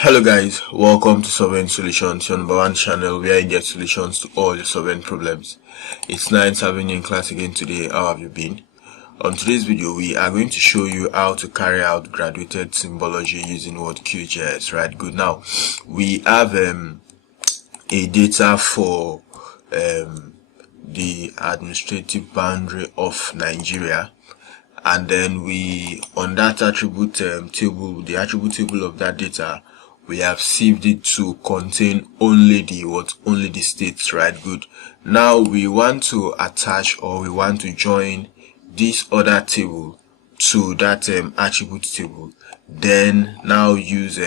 Hello guys, welcome to Solvent Solutions, your number one channel where you get solutions to all your solvent problems. It's nice having you in class again today. How have you been? On today's video, we are going to show you how to carry out graduated symbology using what QGIS, right? Good. Now, we have a data for the administrative boundary of Nigeria, and then we on that attribute table, the attribute table of that data, we have sieved it to contain only the states, right? Good. Now we want to attach, or we want to join this other table to that attribute table, then now use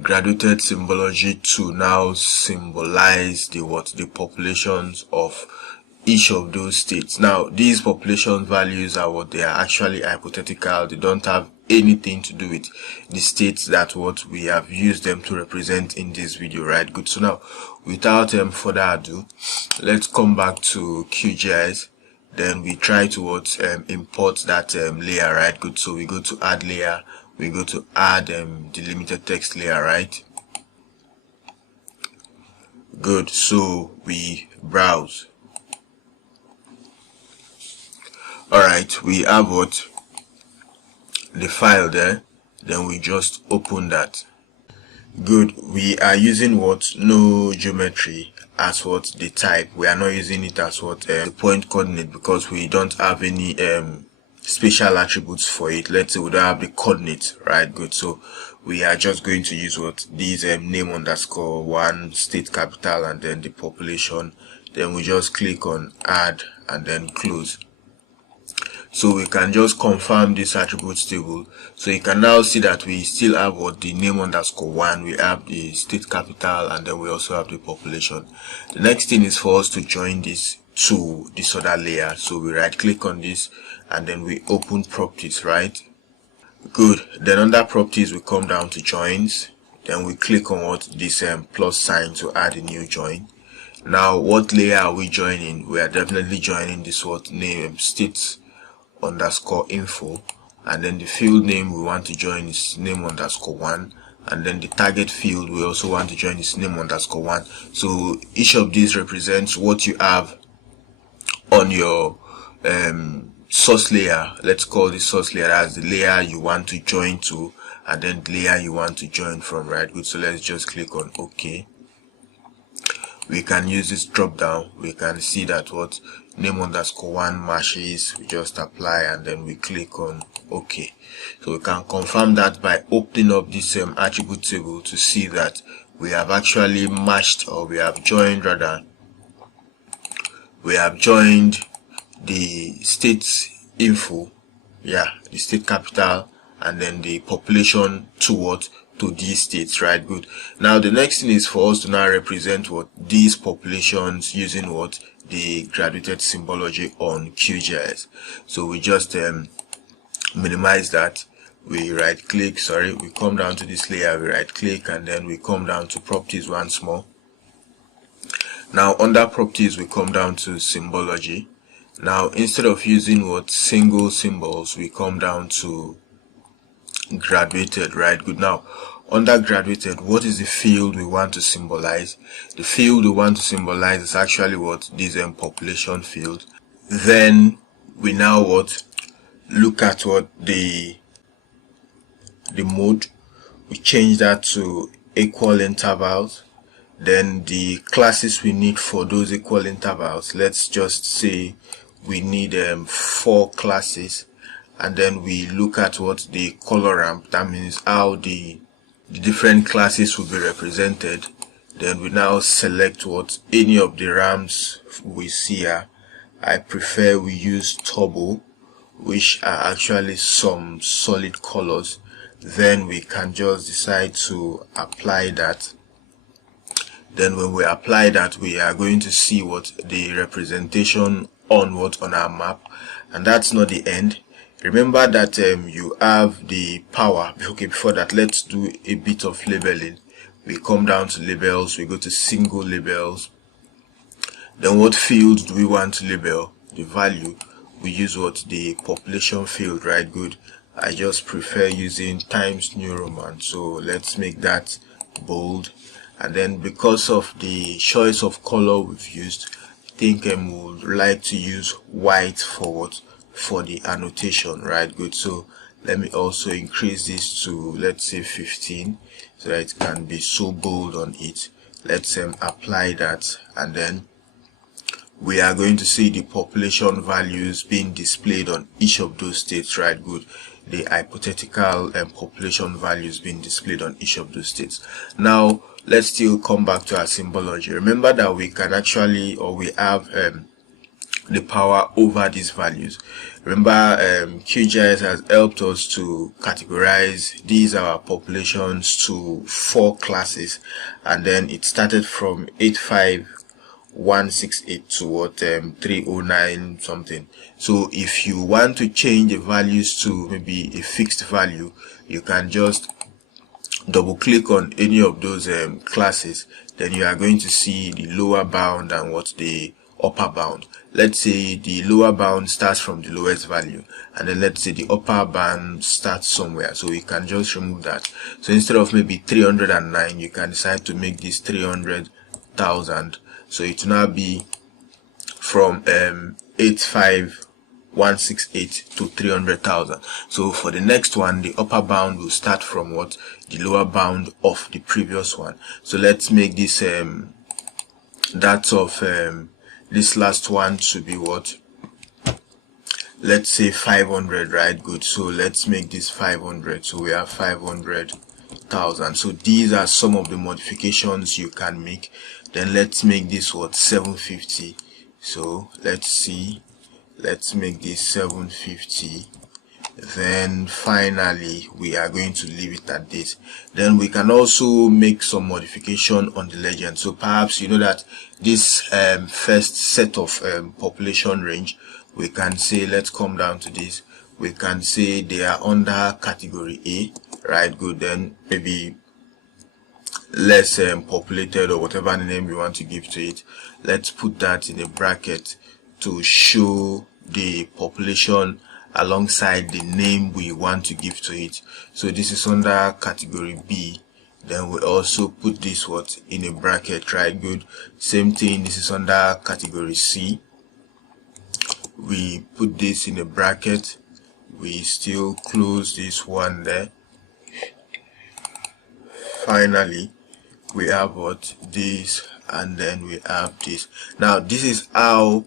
graduated symbology to now symbolize the populations of each of those states. Now these population values are what they are actually hypothetical. They don't have anything to do with the states that what we have used them to represent in this video, right? Good. So now without further ado, let's come back to QGIS. Then we try to import that layer, right? Good. So we go to add layer, we go to add delimited text layer, right? Good. So we browse. Alright, we have the file there, then we just open that. Good. We are using no geometry as the type. We are not using it as the point coordinate, because we don't have any special attributes for it. Let's say we don't have the coordinates, right? Good. So we are just going to use these name underscore one, state capital, and then the population. Then we just click on add and then close. So we can just confirm this attributes table. So you can now see that we still have the name underscore one, we have the state capital, and then we also have the population. The next thing is for us to join this to this other layer. So we right click on this and then we open properties, right? Good. Then under properties we come down to joins, then we click on this plus sign to add a new join. Now what layer are we joining? We are definitely joining this name states underscore info, and then the field name we want to join is name underscore one, and then the target field we also want to join is name underscore one. So each of these represents what you have on your source layer. Let's call this source layer as the layer you want to join to, and then the layer you want to join from, right? Good. So let's just click on OK. We can use this drop down. We can see that name underscore one matches. We just apply and then we click on OK. So we can confirm that by opening up this attribute table to see that we have actually matched, or we have joined the state info, the state capital, and then the population to these states, right? Good. Now the next thing is for us to now represent these populations using the graduated symbology on QGIS. So we just minimize that. We right click, we come down to this layer, we right click, and then we come down to properties once more. Now under properties we come down to symbology. Now instead of using single symbols, we come down to graduated, right? Good. Now under graduated, what is the field we want to symbolize? The field we want to symbolize is actually this population field. Then we now look at the mode. We change that to equal intervals. Then the classes we need for those equal intervals, let's just say we need 4 classes. And then we look at the color ramp, that means how the different classes will be represented. Then we now select any of the ramps we see here. I prefer we use turbo, which are actually some solid colors. Then we can just decide to apply that. Then when we apply that, we are going to see the representation on our map. And that's not the end. Remember that you have the power. Okay, before that, let's do a bit of labeling. We come down to labels, we go to single labels. Then what fields do we want to label? The value. We use the population field, right? Good. I just prefer using Times New Roman, so let's make that bold. And then because of the choice of color we've used, I think we would like to use white for the annotation, right? Good. So let me also increase this to, let's say, 15, so that it can be so bold on it. Let's apply that, and then we are going to see the population values being displayed on each of those states, right? Good. The hypothetical population values being displayed on each of those states. Now let's still come back to our symbology. Remember that we can actually, or we have the power over these values. Remember, QGIS has helped us to categorize these our populations to 4 classes, and then it started from 85168 to what 309 something. So if you want to change the values to maybe a fixed value, you can just double click on any of those classes. Then you are going to see the lower bound and what the upper bound. Let's say the lower bound starts from the lowest value, and then let's say the upper bound starts somewhere, so we can just remove that. So instead of maybe 309, you can decide to make this 300,000, so it will now be from 85168 to 300,000. So for the next one, the upper bound will start from what the lower bound of the previous one. So let's make this that of this last one to be what, let's say 500, right? Good. So let's make this 500. So we have 500,000. So these are some of the modifications you can make. Then let's make this what, 750. So let's see, let's make this 750. Then finally we are going to leave it at this. Then we can also make some modification on the legend. So perhaps you know that this first set of population range, we can say, let's come down to this, we can say they are under category A, right? Good. Then maybe less populated, or whatever the name you want to give to it. Let's put that in a bracket to show the population alongside the name we want to give to it. So this is under category B. Then we also put this what in a bracket, right? Good. Same thing, this is under category C. We put this in a bracket. We still close this one there. Finally we have what, this, and then we have this. Now this is how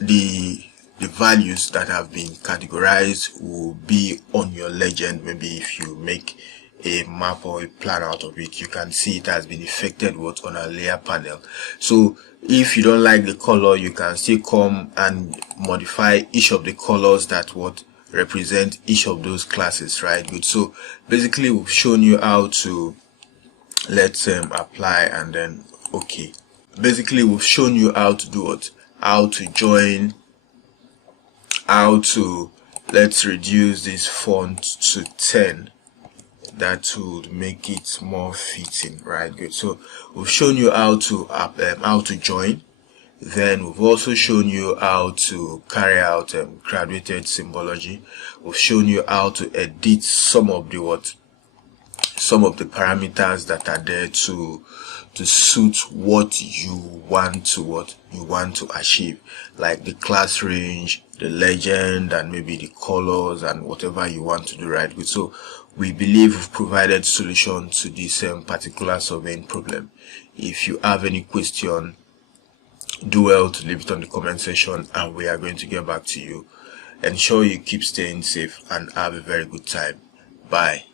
the values that have been categorized will be on your legend. Maybe if you make a map or a plan out of it, you can see it has been affected what on a layer panel. So if you don't like the color, you can still come and modify each of the colors that what represent each of those classes, right? Good. So basically we've shown you how to, let's apply, and then okay, basically we've shown you how to do what, how to join, how to, let's reduce this font to 10. That would make it more fitting, right? Good. So we've shown you how to join. Then we've also shown you how to carry out graduated symbology. We've shown you how to edit some of the parameters that are there to suit what you want to achieve, like the class range, the legend, and maybe the colors and whatever you want to do, right? So we believe we've provided solution to this particular surveying problem. If you have any question, do well to leave it on the comment section, and we are going to get back to you. Ensure you keep staying safe and have a very good time. Bye.